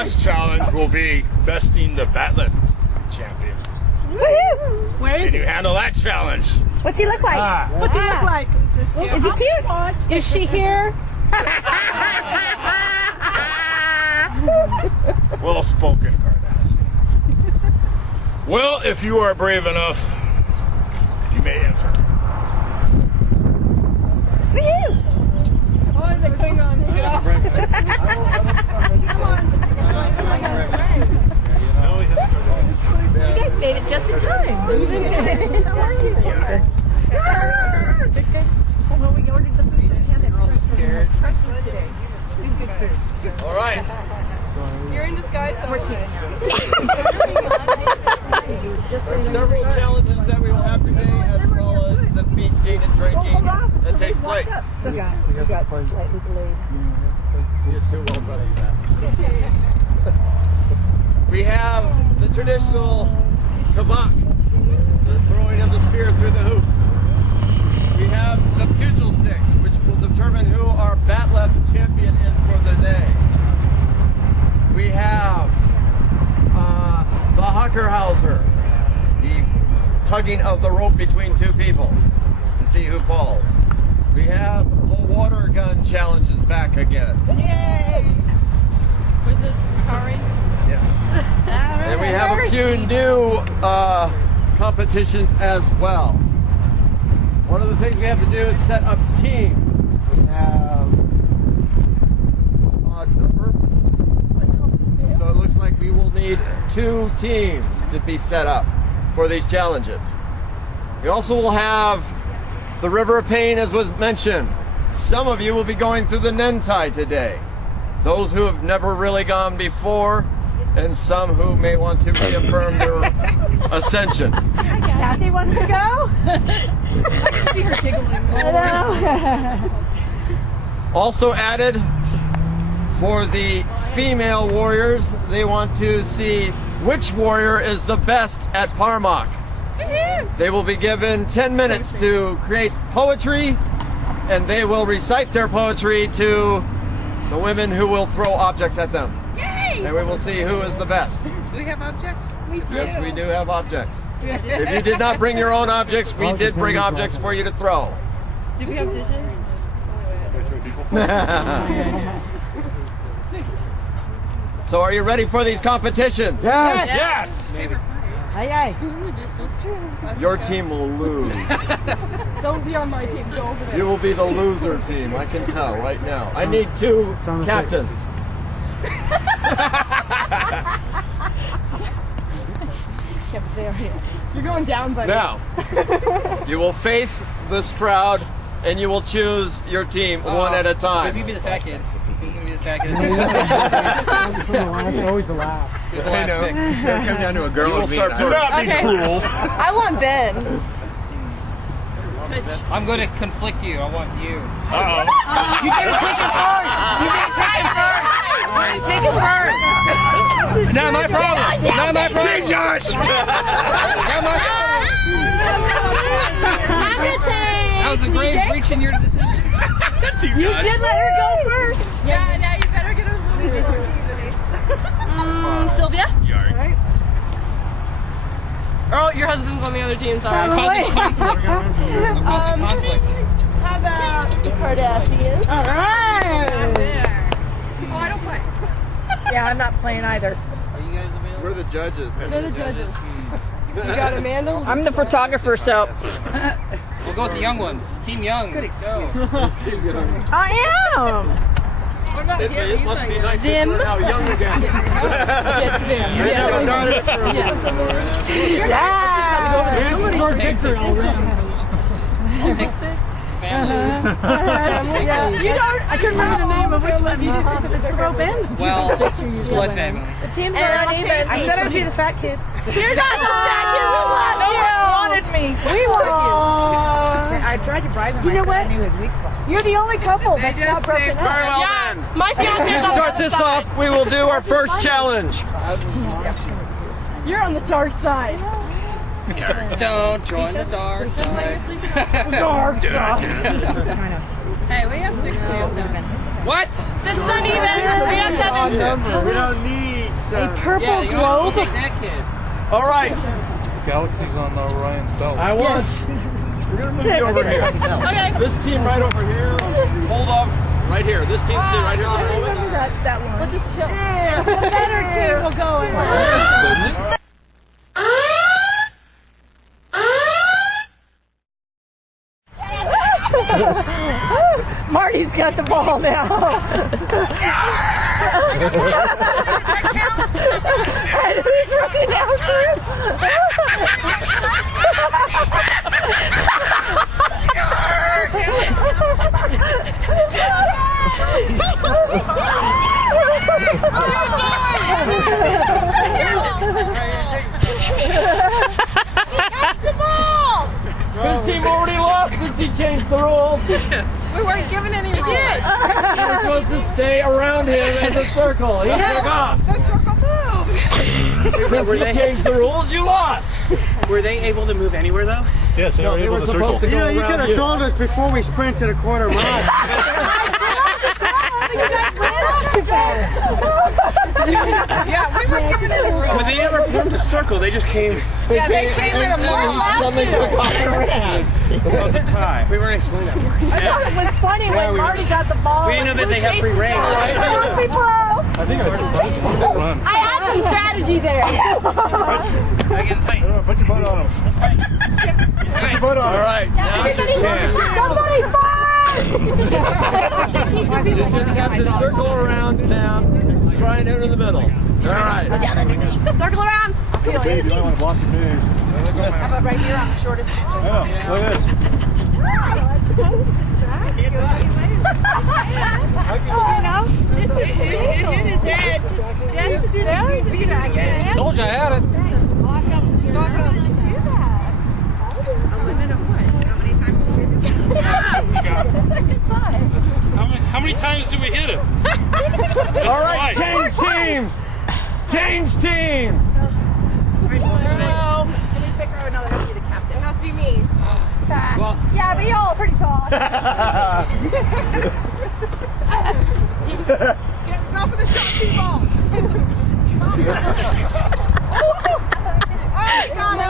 last challenge will be besting the bat lift champion. Woohoo! Where is Can he? you handle that challenge? What's he look like? What's he look like? Is he cute? Is she here? Well spoken, Cardassian. Well, if you are brave enough, you may answer. Woohoo! Oh, the Klingons. You guys made it just in time. How are you? Well, we ordered the food and had express today. Good food. All right. You're in disguise. 14. There are several challenges that we will have today, as well as the feasting and drinking that takes place. We got slightly delayed. He is too well dressed for that. We have the traditional kabak, the throwing of the spear through the hoop. We have the pugil sticks, which will determine who our bat left champion is for the day. We have the Hockerhauser, the tugging of the rope between two people to see who falls. We have the water gun challenges back again. Yay! For the Kari? Yes. And we have a few new competitions as well. One of the things we have to do is set up teams. We have odd number. So it looks like we will need 2 teams to be set up for these challenges. We also will have the River of Pain, as was mentioned. Some of you will be going through the Nentai today. Those who have never really gone before, and some who may want to reaffirm their ascension. Kathy wants to go? I see her giggling. I know. Also added for the female warriors, they want to see which warrior is the best at Parmak. They will be given 10 minutes to create poetry, and they will recite their poetry to the women who will throw objects at them. And we will see who is the best. Do we have objects? Yes, we do have objects. If you did not bring your own objects, we did bring objects for you to throw. Do we have dishes? So are you ready for these competitions? Yes! Yes! Aye, aye. Your team will lose. Don't be on my team. Go over there. You will be the loser team, I can tell right now. I need 2 captains. You're going down, buddy. Now, you will face this crowd and you will choose your team one at a time. You can be the fat kid. You can be the fat kid. That's always the last. You're the last pick. It'll come down to a girl. You will start first. Do not be cruel. I want Ben. I'm going to conflict you. I want you. Uh-oh. You didn't take it first. You didn't take it first. Take it first. Not my problem. Not my problem. Team Josh! Not my problem. I'm gonna take. That was a great breach in your decision. Team You Josh. did let her go first. Yeah, now you better get a release your team, Denise. Sylvia? Yarn. Oh, your husband's on the other team. Sorry. I'm causing conflict. I'm causing conflict. How about the Kardashians? All right. Oh, I don't play. Yeah, I'm not playing either. Are you guys available? We're the judges. They're the judges. You got Amanda? I'm the photographer, so We'll go with the young ones. Team Young. Good excuse. I am. What about It must be nice Zim? that we're now young again. Get Zim. I'll take family. You don't. I couldn't remember the name of which one you did. The rope end. Well, blood family. The teams are uneven. I said I'd be the fat kid. You're not the fat kid. We love you. No one wanted me. We want you. I tried to bribe him. You know what? I knew his weak spot. You're the only couple that's not broken Very up. well then. My fiance. To start this off, we will do our first challenge. You're on the dark side. Don't join the dark side. Dark side. Hey, we have 6 wheels. What? This is uneven. We have 7. We don't need Purple Yeah, you know, globe? we'll take that kid. All right. Galaxy's on Orion's belt. I was. We're going to move you over here. Okay. This team right over here. Hold off right here. This team stay right here for the moment. That one. Let's just chill. Yeah. The better team will go in. Marty's got the ball now. And who's running after him? This team already lost since he changed the rules. We weren't given any rules. You were supposed to stay around him in the circle. He forgot. The circle moved. Since he changed the rules, you lost. Were they able to move anywhere though? Yes, they No, were they able were to supposed circle. to go You around could have told us before we sprinted a quarter mile. Yeah, we weren't given any rules. When they never formed a circle, they just came. Yeah, they came in a mall. Something took off and ran. We weren't explaining that part. I thought it was funny when Marty got the ball. We didn't know that they have free reign. I think I just run. I had some strategy there. I get tight. Put your butt on him. Put your butt on All him. right, now's your chance. Somebody fight! You just have to circle around now. Try and enter the middle. All right. Circle around. Baby, you don't want to block the news. How about right here on the shortest picture? I know. Look at this. It hit his head. Yes, very distracting. Told you I had it. Lock up. How many times do we hit him? All right, change teams. Change teams. It must be me. Well, Yeah, but y'all are pretty tall. Go for the shot team ball. Oh, got it.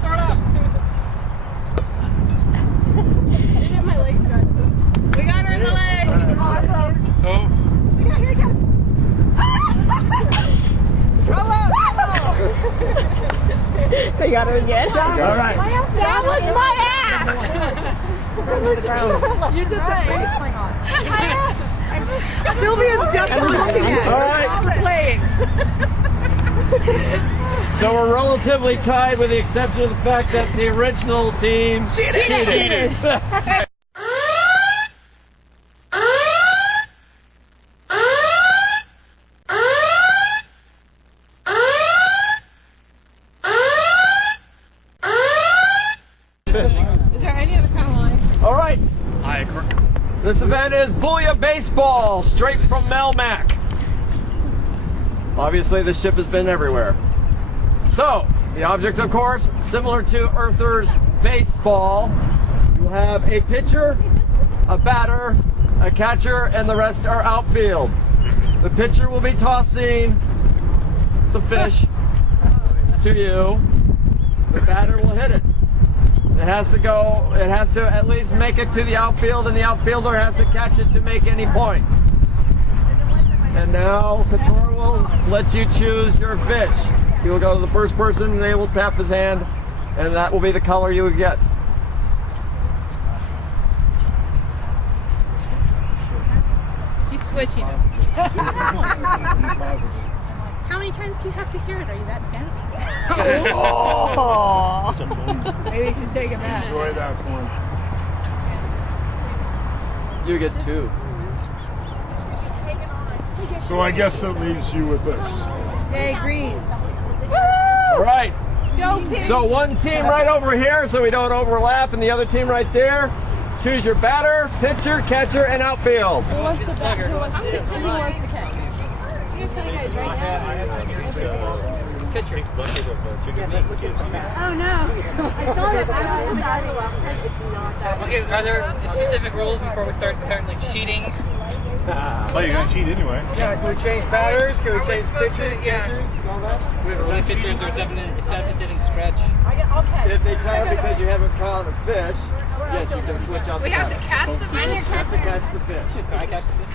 throw it up. We got her in the leg. Awesome. So, Here he comes. They got her again. All right. That was my ass. You just said face swing on. Sylvia's just looking at All right. Playing. So we're relatively tied with the exception of the fact that the original team cheated. Is there any other kind of line? All right. I This event is Booyah Baseball, straight from Melmac. Obviously, this ship has been everywhere. So, the object, of course, similar to Earther's baseball, you have a pitcher, a batter, a catcher, and the rest are outfield. The pitcher will be tossing the fish to you. The batter will hit it. It has to at least make it to the outfield, and the outfielder has to catch it to make any points. And now Couture will let you choose your fish. He will go to the first person and they will tap his hand, and that will be the color you would get. He's switching. How many times do you have to hear it? Are you that dense? Maybe you should take it back. enjoy that one. You get two. So I guess that leaves you with this. Yay, green. All right. Go, Pig. So one team right over here so we don't overlap, and the other team right there. Choose your batter, pitcher, catcher, and outfield. I'm going to tell you guys right now. Pitcher. Oh no. I saw that. Okay, are there specific rules before we start apparently cheating? Well, you're gonna cheat anyway. Yeah, can we change batters? Can we change pitchers? Pitchers? All that? The pitchers are 7th inning stretch. If they tell you because you haven't caught a fish, yes, you can switch out the batter. catch the fish. You have to catch the fish. Can I catch the fish?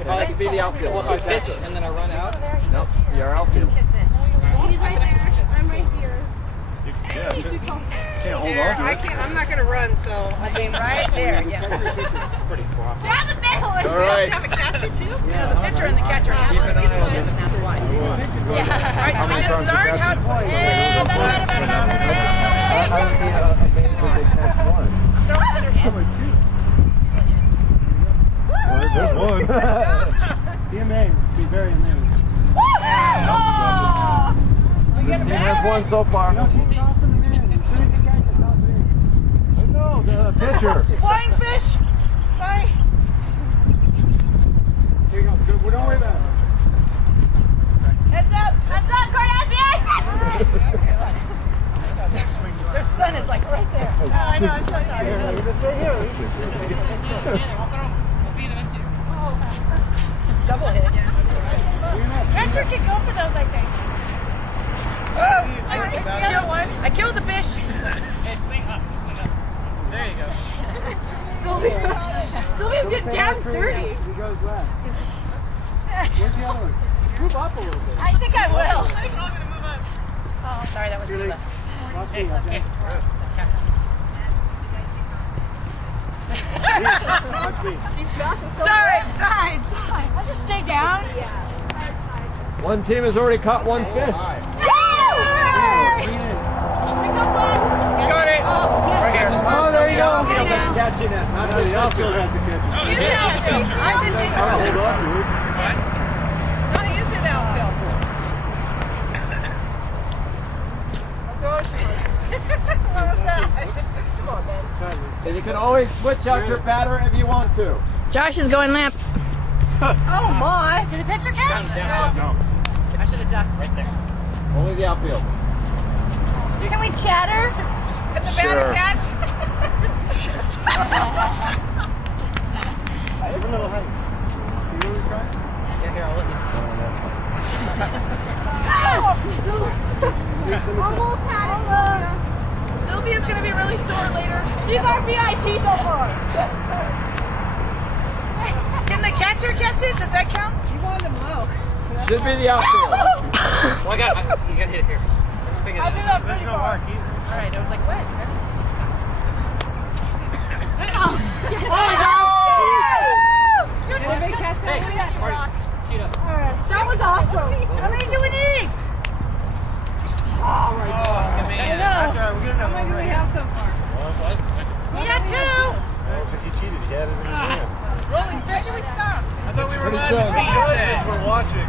It has to be the outfield. Well, if I pitch and then I run out? No, you're outfield. He's right there. I'm right here. Yeah, can't hold on to it. I'm not gonna run, so I'll be right there. Yeah. Pretty floppy. Down the middle. All right. Have a catcher too? Yeah, the pitcher and the catcher have Keep an eye on and it. that's why. All Yeah. right, so we just start. How? Throw it underhand. There's one. Be amazed. Be very amazed. This team has one so far. No, the pitcher. Flying fish. Sorry. Here you go. Good. Well, don't worry about it. Heads up, Cornelius! Their son is like right there. Oh, I know, I'm so sorry. Double hit. Catcher can go for those, I think. Oh, I killed the fish. There you go. Sylvia's getting down dirty. He goes left. Where's the other one? Move up a little bit. I think I will. Oh, sorry, that was too left. Watch me, okay? Watch me. Sorry. I'll just stay down. One team has already caught one fish. You got it. Right here. Oh, there you go. Outfield is catching it. Not the outfield has to catch it. Use the outfield. I've been taking Hold on to it. No, use the outfield. What was that? Come on, man. And you can always switch out your batter if you want to. Josh is going limp. Oh my! Did the pitcher catch? No. I should have ducked right there. Only the outfield. Can we chatter? Get the batter catch. Give a little height. You really try? Yeah, here, I'll let you. Almost had it. Sylvia's gonna be really sore later. She's our VIP so far. Can the catcher catch it? Does that count? Should be the outfield. Well, you gotta hit it here. Finger I it. did that pretty far. All right, I was like, what? Oh, shit. Hey, Marty, cheat up. That was awesome. How many do we need? All right. That's all right. We're How many do we have so far? We got 2. Because he cheated. He had it in his hand. Rolling fish. Where do we stop? I thought we were allowed to cheat. We're watching.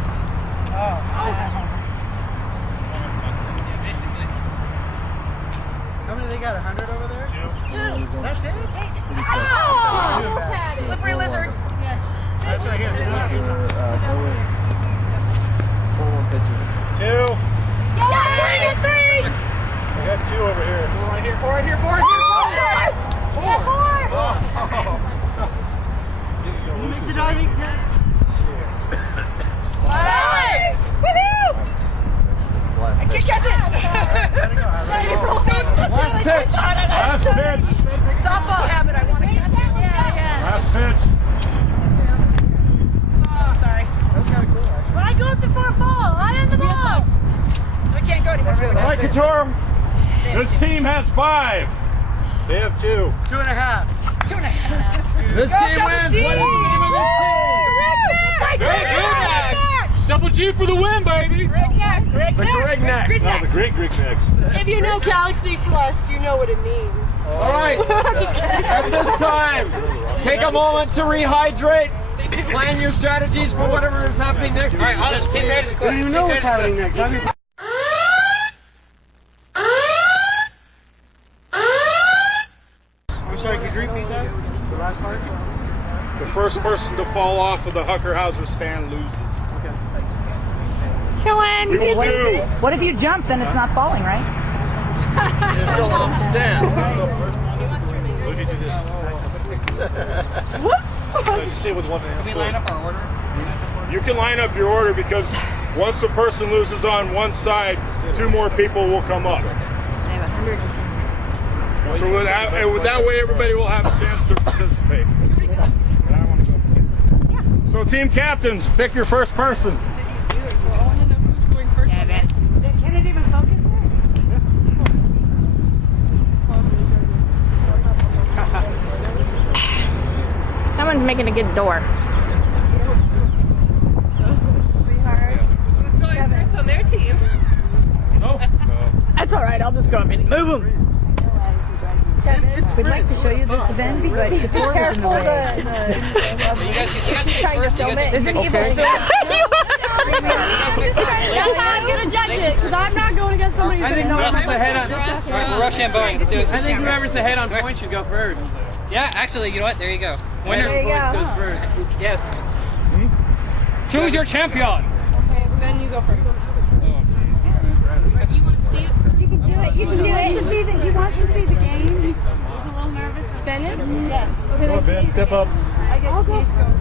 How many they got? 100 over there? 2. That's it? Oh! Slippery lizard. Yes. That's right here. Full on pitches. 2. Yeah, 3. I got 2 over here. 4 right here, 4 right here, 4 right here. 4. Makes the diving catch. Hey! Woohoo! I can't catch it! Last pitch. Last pitch. Softball habit, I want to catch it. Last pitch. Oh, sorry. That's kind of cool, actually. When I go up the far ball, I in the ball. So we can't go anymore. All right, Couture. This team has 5. They have 2. 2.5. 2.5. This team wins. What is the name of this team? Great match. Double G for the win, baby. The Grignacks. Oh, the great Necks. If you know Galaxy Quest, you know what it means. All right. At this time, take a moment to rehydrate. Plan your strategies for whatever is happening next. All right, all this team ready to I quit. don't even know what's happening next. I mean, I'm sorry, could you repeat that? The last part? The first person to fall off of the Huckerhauser stand loses. Killing. We will do. What if you jump, then it's not falling, right? You're still off the stand. Look at you this. just stay with one man. Can we line up our order? You can line up your order because once the person loses on one side, 2 more people will come up. So that way everybody will have a chance to participate. So team captains, pick your first person. Can it even focus Someone's making a good door. Who's going first on their team? No? That's all right. I'll just go up and move them. We'd like to show you this event, but the tour is in the way. She's trying to film it. There's an evil. Get ejected, because I'm not going against somebody who's going to know what Whoever's ahead on. We're rushing going. Let's do it. I think whoever's ahead on point should go first. Yeah, actually, you know what? There you go. Winner There you points go. goes first. Yes. Choose your champion. Okay, then you go first. You want to see it? You can do it. You can do it. He wants to see the game. He's a little nervous. Bennett? Yes. Okay, Come on, Ben, step up. I'll go first.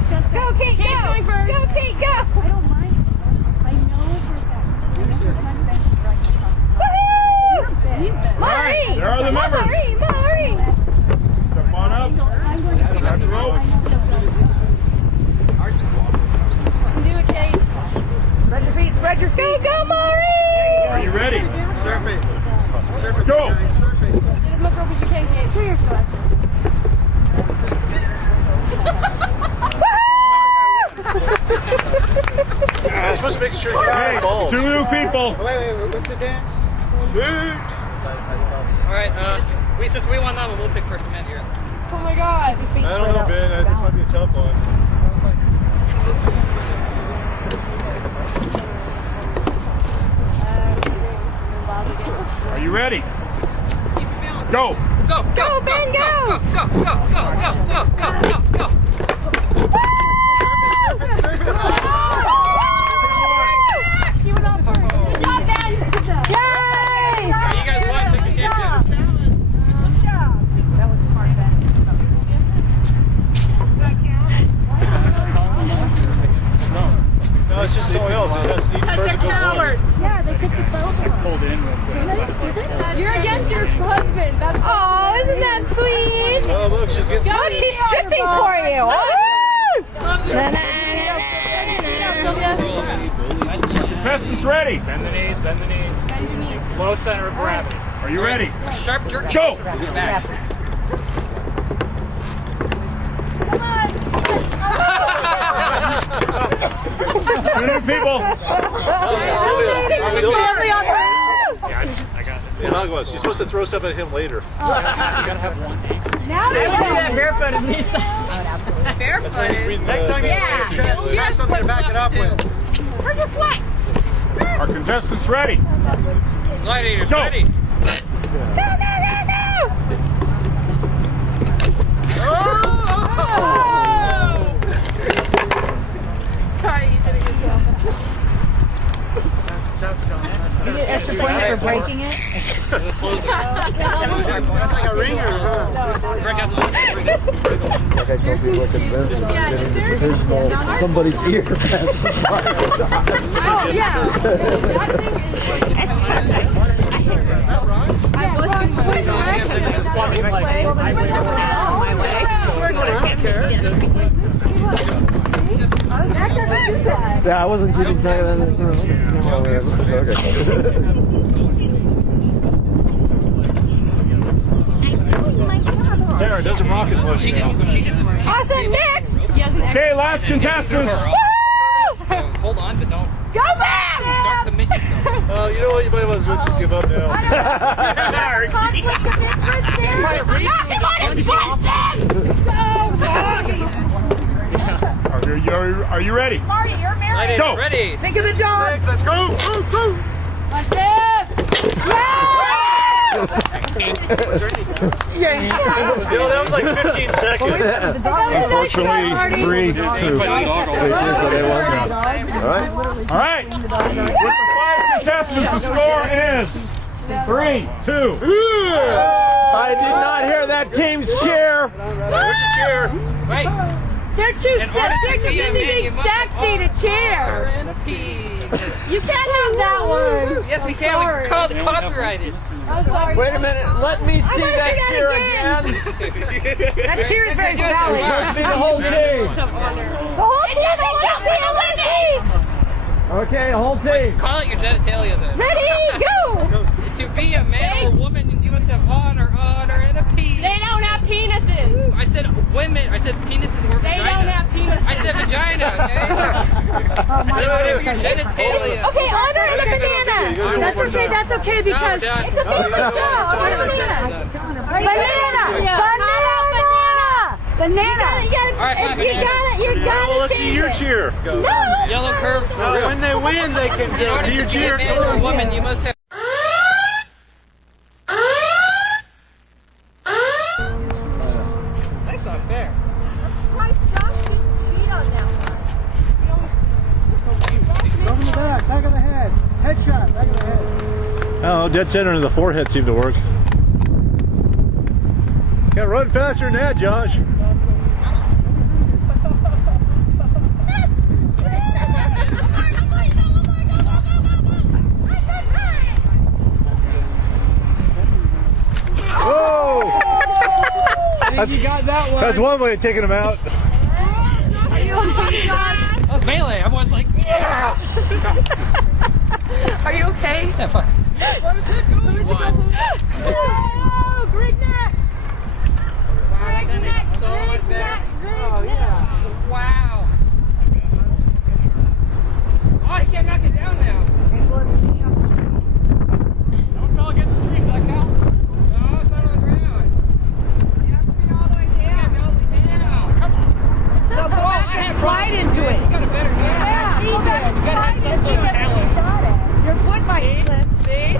It's just go, Kate, Kate's go. going first. Go, Kate, go. I don't mind. I know for a fact. Woohoo! Maureen! There are the members. Maureen! Come on up. Grab the rope. Do it, Kate. Spread your feet, spread your feet. Go, Maureen! Are you ready? Surf it. Surf it. Go. guys, Surf it. Get as much rope as you can, Kate. Show your selection. You're supposed to make sure you Hey, have balls. 2 new people. Wait, what's the dance? All right. Since we won that one, we'll pick first man here. Oh my god. I don't know, Ben. This might be a tough one. Are you ready? Go. Go, Go, Ben, go! go, go, go, go, go, go, go, go. She went off first. Good job, Ben. Yay! You guys won. Take the championship. Good job. That was smart, Ben. No, it's just someone else. It has to each person go once. Yeah, they picked a both. Pulled in real quick. You're against your husband. That's Oh, isn't that sweet? Oh, look, she's getting Look, she's stripping for you. Na, na, na, na, na. Contestants ready. Bend the knees, bend the knees. Low center of gravity. Are you ready? A sharp jerk. Go. Get back. Two new people. Yeah, hug us. You're supposed to throw stuff at him later. Now they that barefoot is me. That's why he's reading Next time you get a chance, you have something to back it up with. Where's your flag? Are contestants ready? Gladiators, Go. ready. No, no, no, no! Sorry, you did a good job. You get extra points for breaking it. That's like a ringer, huh? Break out the Like I told people, look at there's somebody's ear passing by. Oh, yeah. That thing is like, That rocks. I wasn't switching directions. Yeah, I wasn't keeping track of that. There, it doesn't rock as much now. Awesome, next! Okay, last contestants. So hold on, but don't Go back! commit yourself. Oh, you know what? You might as well just give up now. Are you ready? Gladiators, Go. ready. Think of the job. Next, let's go! Go, go! You know, that was like 15 seconds. The dog. Unfortunately, 3-2. All right. With the 5 contestants, the score is 3-2. I did not hear that team's cheer. Where's the cheer? Right. They're too they're too busy being sexy to cheer. And a penis. You can't have that one. Yes, we can. We can call it copyrighted. I'm sorry. Wait a minute. Let me see that cheer again. That cheer is very valid. Let's be the whole team. The whole team, I want to see. Okay, the whole team. Call it your genitalia then. Ready, go. To be a man or woman, you must have honor, and a penis. They don't have penises. I said women. I said penises were They vagina. don't have penises. I said vagina, okay? I said whatever your genitalia. Okay, honor and a banana. That's okay. That's okay because No, It's a famous girl. I want a banana. banana. You got it. You got it. Let's see your cheer. No. Yellow curve. When they win, they can In order to be a man or a woman, you must have. That's not fair. Over the back of the head. Headshot, back of the head. Oh, dead center in the forehead seemed to work. Can't run faster than that, Josh. Whoa! You got that one. That's one way of taking him out. That was melee. Everyone's like, yeah. Are you okay? Yeah, fine. Oh, Greek neck. So much better. Oh, yeah. Wow. Oh, you can't knock it down now. Don't fall against the tree, sucker. No, it's not on the ground. You have to be all the way down. Yeah, all the way down. Come on. So go back and slide into it. You got a better game. Yeah, You gotta have some sort of talent. Your foot might slip. See?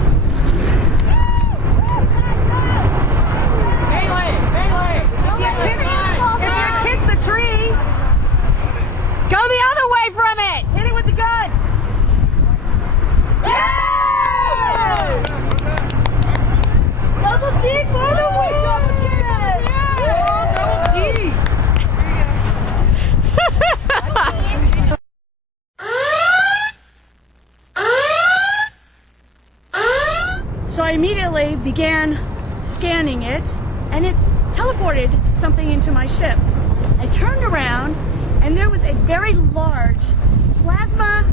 Melee. If you kick the tree, Go the other way from it. hit it with the gun. Double G for the win. So I immediately began scanning it, and it teleported something into my ship. I turned around, and there was a very large plasma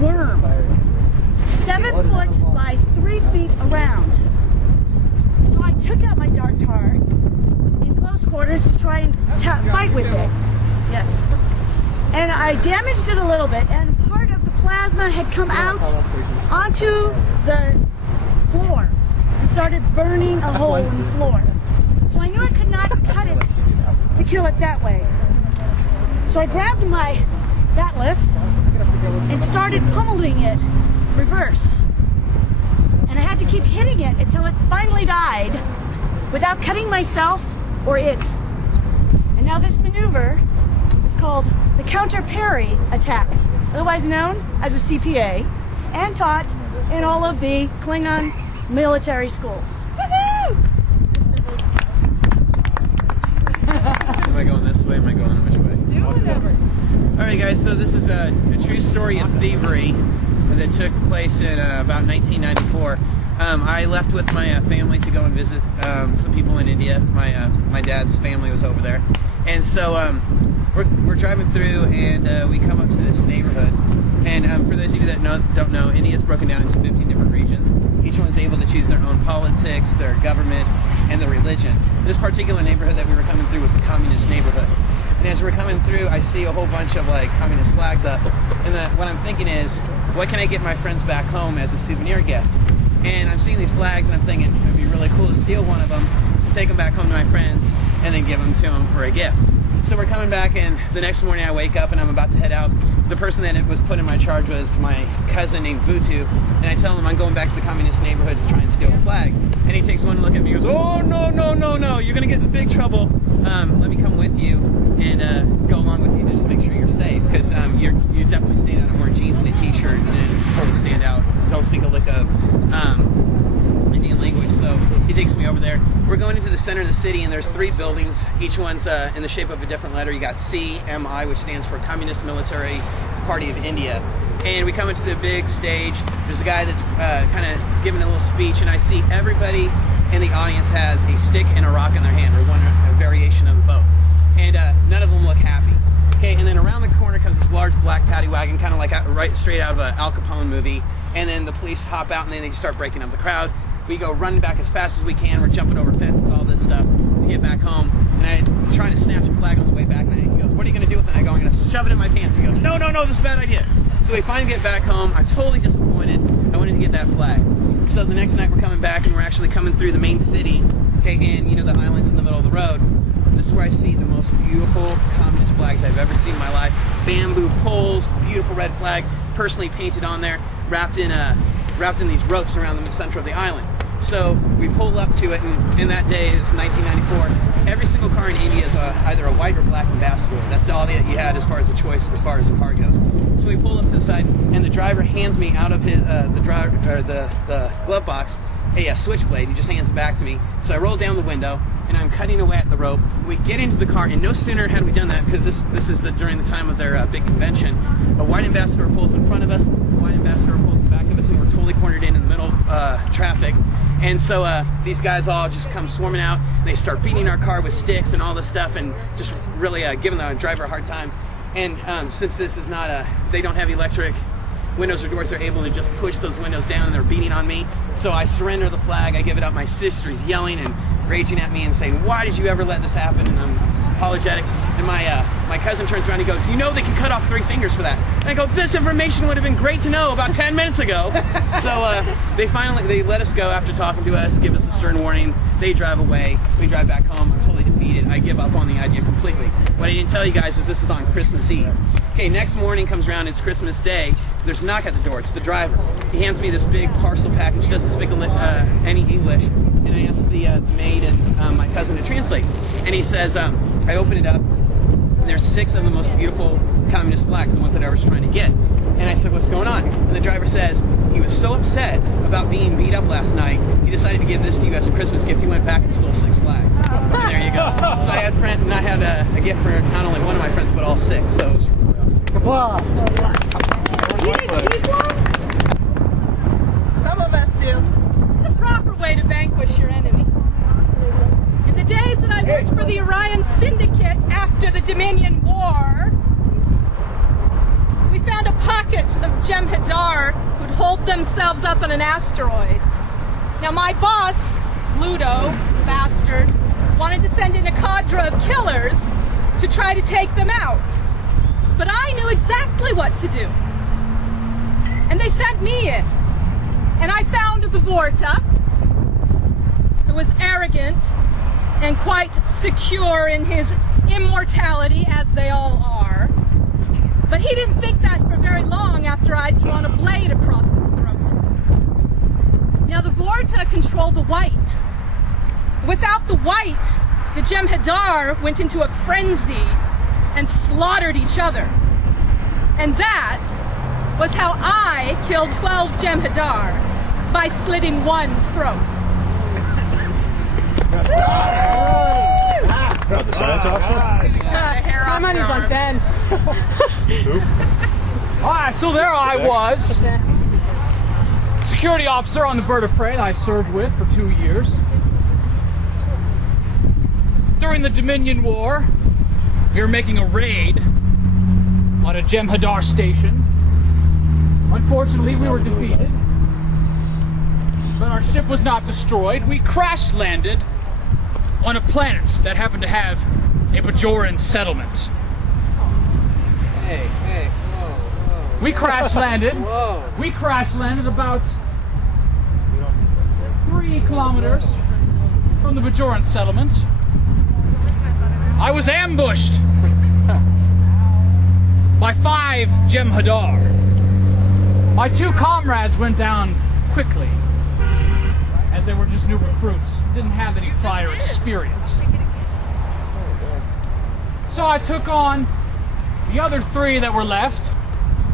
worm, 7 foot by 3 feet around. So I took out my dark tar in close quarters to try and fight with it. Yes. And I damaged it a little bit, and part of the plasma had come out onto the floor and started burning a hole in the floor. So I knew I could not cut it to kill it that way. So I grabbed my bat lift and started pummeling it reverse. And I had to keep hitting it until it finally died without cutting myself or it. And now this maneuver is called the counter parry attack, otherwise known as a CPA, and taught in all of the Klingon military schools. Am I going this way? Am I going which way? Do whatever. Alright guys, so this is a true story of thievery that took place in about 1994. I left with my family to go and visit some people in India. My dad's family was over there. And so we're driving through and we come up to this neighborhood. And for those of you that don't know, India's broken down into 15 different regions. Each one's able to choose their own politics, their government, and their religion. This particular neighborhood that we were coming through was a communist neighborhood. And as we're coming through, I see a whole bunch of like communist flags up. And what I'm thinking is, what can I get my friends back home as a souvenir gift? And I'm seeing these flags and I'm thinking, it would be really cool to steal one of them, take them back home to my friends, and then give them to them for a gift. So we're coming back, and the next morning I wake up and I'm about to head out. The person that was put in my charge was my cousin named Butu, and I tell him I'm going back to the communist neighborhood to try and steal a flag. And he takes one look at me and goes, oh, no, no, no, no, you're going to get in big trouble. Let me come with you and go along with you to just make sure you're safe, because you definitely stand out. I'm wearing jeans and a t-shirt and totally stand out. Don't speak a lick of Indian language. So he takes me over there. We're going into the center of the city, and there's 3 buildings. Each one's in the shape of a different letter. You got CMI, which stands for Communist Military Party of India. And we come into the big stage. There's a guy that's kind of giving a little speech, and I see everybody in the audience has a stick and a rock in their hand, or a variation of both. And none of them look happy. Okay, and then around the corner comes this large black paddy wagon, kind of like right straight out of an Al Capone movie. And then the police hop out, and then they start breaking up the crowd. We go running back as fast as we can. We're jumping over fences, all this stuff, to get back home. And I'm trying to snatch a flag on the way back. And he goes, "What are you going to do with it?" I go, "I'm going to shove it in my pants." He goes, "No, no, no, this is a bad idea." So we finally get back home. I'm totally disappointed. I wanted to get that flag. So the next night we're coming back, and we're actually coming through the main city. Okay, and you know the island's in the middle of the road. This is where I see the most beautiful communist flags I've ever seen in my life. Bamboo poles, beautiful red flag, personally painted on there, wrapped in these ropes around the center of the island. So we pull up to it, and in that day, it's 1994, every single car in India is either a white or black ambassador. That's all that you had as far as the choice, as far as the car goes. So we pull up to the side, and the driver hands me out of his the glove box a switchblade. He just hands it back to me. So I roll down the window, and I'm cutting away at the rope. We get into the car, and no sooner had we done that, because this is during the time of their big convention, a white ambassador pulls in front of us, a white ambassador pulls in back of us, and we're totally cornered in the middle of traffic. And so these guys all just come swarming out, and they start beating our car with sticks and all this stuff, and just really giving the driver a hard time. And since this is not they don't have electric windows or doors, they're able to just push those windows down, and they're beating on me. So I surrender the flag, I give it up. My sister's yelling and raging at me and saying, "Why did you ever let this happen?" And I'm apologetic. And my cousin turns around and he goes, "You know they can cut off 3 fingers for that." And I go, "This information would have been great to know about 10 minutes ago." So they let us go after talking to us, give us a stern warning. They drive away. We drive back home. I'm totally defeated. I give up on the idea completely. What I didn't tell you guys is this is on Christmas Eve. Okay, next morning comes around, it's Christmas Day. There's a knock at the door. It's the driver. He hands me this big parcel package, doesn't speak any English, and I ask the maid and my cousin to translate. And he says, I open it up, and there's 6 of the most beautiful communist flags, the ones that I was trying to get. And I said, "What's going on?" And the driver says, he was so upset about being beat up last night, he decided to give this to you as a Christmas gift. He went back and stole 6 flags. And there you go. So I had a gift for not only one of my friends, but all 6. So it was really awesome. You didn't keep one? Some of us do. It's the proper way to vanquish your enemy. In the days that I worked for the Orion Syndicate after the Dominion War, we found a pocket of Jem'Hadar who'd holed themselves up on an asteroid. Now my boss, Ludo, bastard, wanted to send in a cadre of killers to try to take them out. But I knew exactly what to do. And they sent me in. And I found the Vorta, who was arrogant and quite secure in his immortality, as they all are. But he didn't think that for very long after I'd drawn a blade across his throat. Now the Vorta control the white. Without the white, the Jem'Hadar went into a frenzy and slaughtered each other. And that was how I killed 12 Jem'Hadar, by slitting one throat. The science officer? My money's on Ben. Alright, so there I was, security officer on the bird of prey I served with for 2 years. During the Dominion War, we were making a raid on a Jem'Hadar station. Unfortunately, we were defeated, but our ship was not destroyed. We crash landed on a planet that happened to have a Bajoran settlement. Hey, whoa. We crash landed. We crash landed about 3 kilometers from the Bajoran settlement. I was ambushed by 5 Jem'Hadar. My 2 comrades went down quickly, as they were just new recruits, didn't have any prior experience. So I took on the other 3 that were left,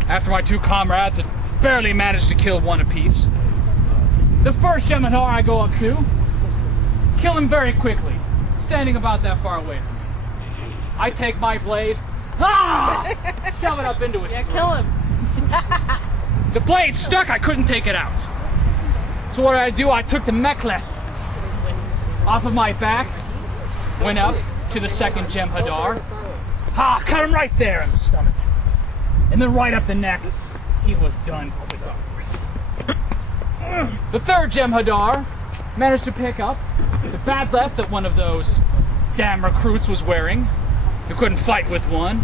after my 2 comrades had barely managed to kill 1 apiece. The first Jem'Hadar I go up to, kill him very quickly. standing about that far away from me. I take my blade, shove it up into his throat. Kill him. The blade stuck, I couldn't take it out. So what did I do? I took the mekhleth off of my back, went up to the second Jem'Hadar, cut him right there in the stomach. And then right up the neck, he was done with us. The third Jem'Hadar managed to pick up the badleth that one of those damn recruits was wearing, who couldn't fight with one.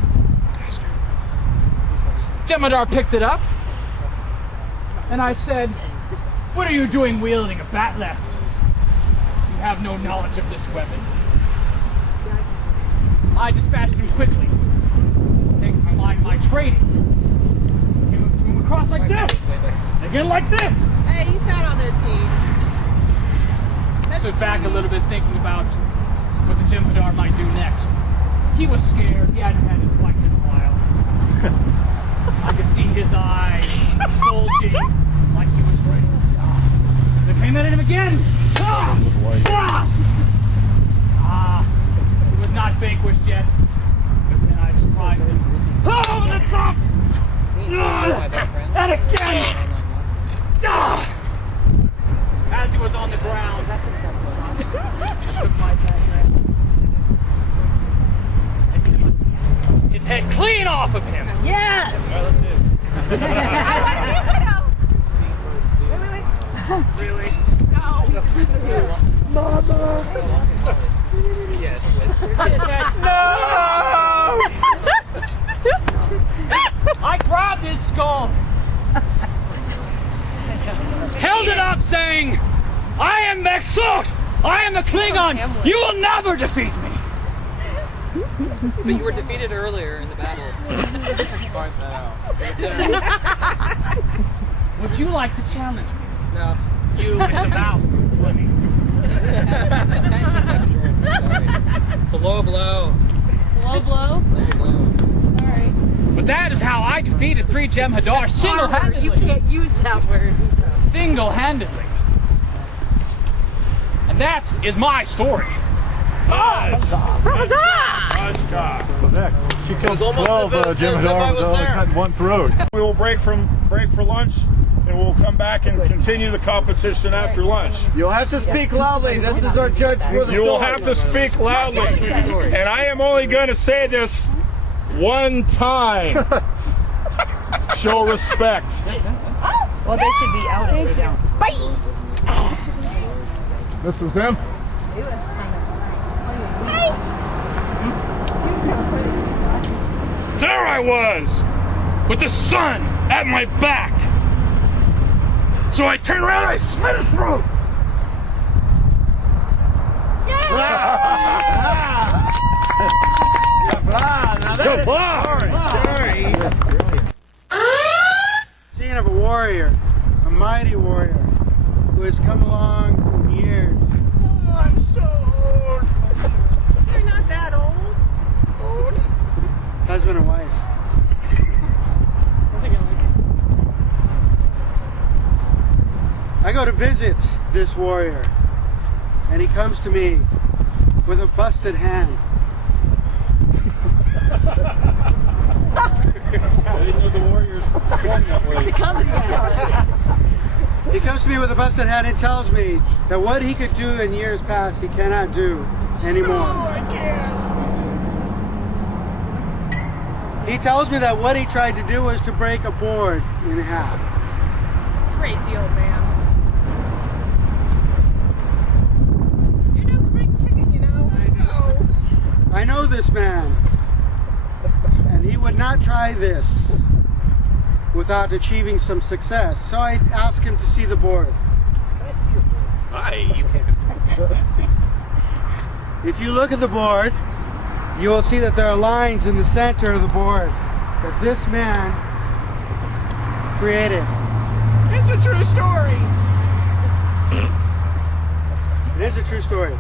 Jem'Hadar picked it up, and I said, "What are you doing wielding a badleth? You have no knowledge of this weapon." I dispatched him quickly, taking to mind my training. Move across like this, again like this. Hey, he's not on their team. Stood back a little bit, thinking about what the Jem'Hadar might do next. He was scared. He hadn't had his fight in a while. I could see his eyes bulging like he was ready to die. They came at him again. He was not vanquished yet, but then I surprised him. Oh, the top! And again! As he was on the ground, I took my backpack and cut his head clean off of him. Yes! Really? Mama! Yes. No! I grabbed his skull, held it up, saying, "I am L.O.S.E.R. I am the Klingon. You will never defeat me." But you were defeated earlier in the battle. Would you like to challenge me? No. You with the mouth. Below blow. Low blow? Sorry. But that is how I defeated 3 Jem'Hadar single-handedly. You can't use that word. Single-handedly. And that is my story. She killed 12 Jem'Hadar with only cutting one throat. We will break for lunch, and we'll come back and continue the competition after lunch. You'll have to speak loudly. This is our judge for the You will have to speak loudly. And I am only going to say this one time. Show respect. Well, they should be out of here. Bye. This was him. There I was, with the sun at my back. So I turned around and I slit his throat. Scene of a warrior, a mighty warrior, who has come along in years. Oh, I'm so old. You're not that old. Husband and wife. I go to visit this warrior, and he comes to me with a busted hand. It's a company house. He comes to me with a busted hand and tells me that what he could do in years past, he cannot do anymore. Oh, I can't. He tells me that what he tried to do was to break a board in half. Crazy old man. You're no spring chicken, you know. I know. I know this man, and he would not try this without achieving some success. So I asked him to see the board. If you look at the board, you will see that there are lines in the center of the board that this man created. It's a true story. It is a true story.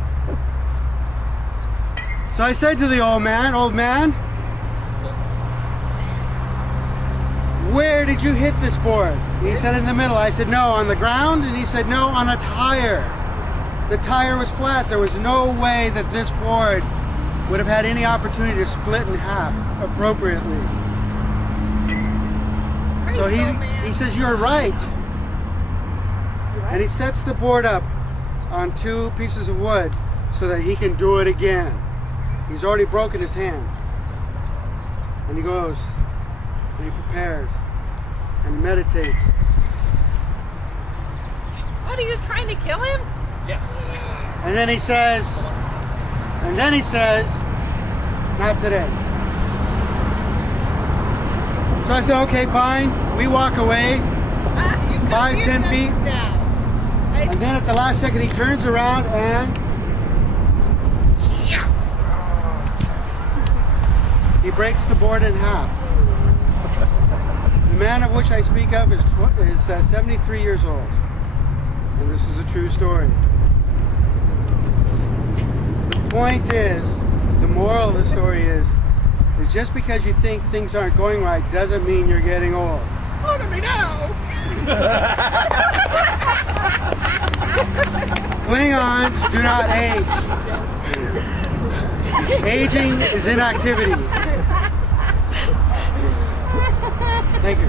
So I said to the old man, where did you hit this board? He said, in the middle. I said, no, on the ground? And he said, no, on a tire. The tire was flat. There was no way that this board would have had any opportunity to split in half appropriately. So he says, "You're right." And he sets the board up on 2 pieces of wood so that he can do it again. He's already broken his hand. And he goes, and he prepares, and he meditates. What, are you trying to kill him? Yes. And then he says, "Not today." So I said, "Okay, fine." We walk away 5, 10 feet. And then at the last second he turns around and he breaks the board in half. The man of which I speak of is 73 years old. And this is a true story. The point is, the moral of the story is just because you think things aren't going right doesn't mean you're getting old. Look at me now! Klingons do not age. Aging is inactivity. Thank you.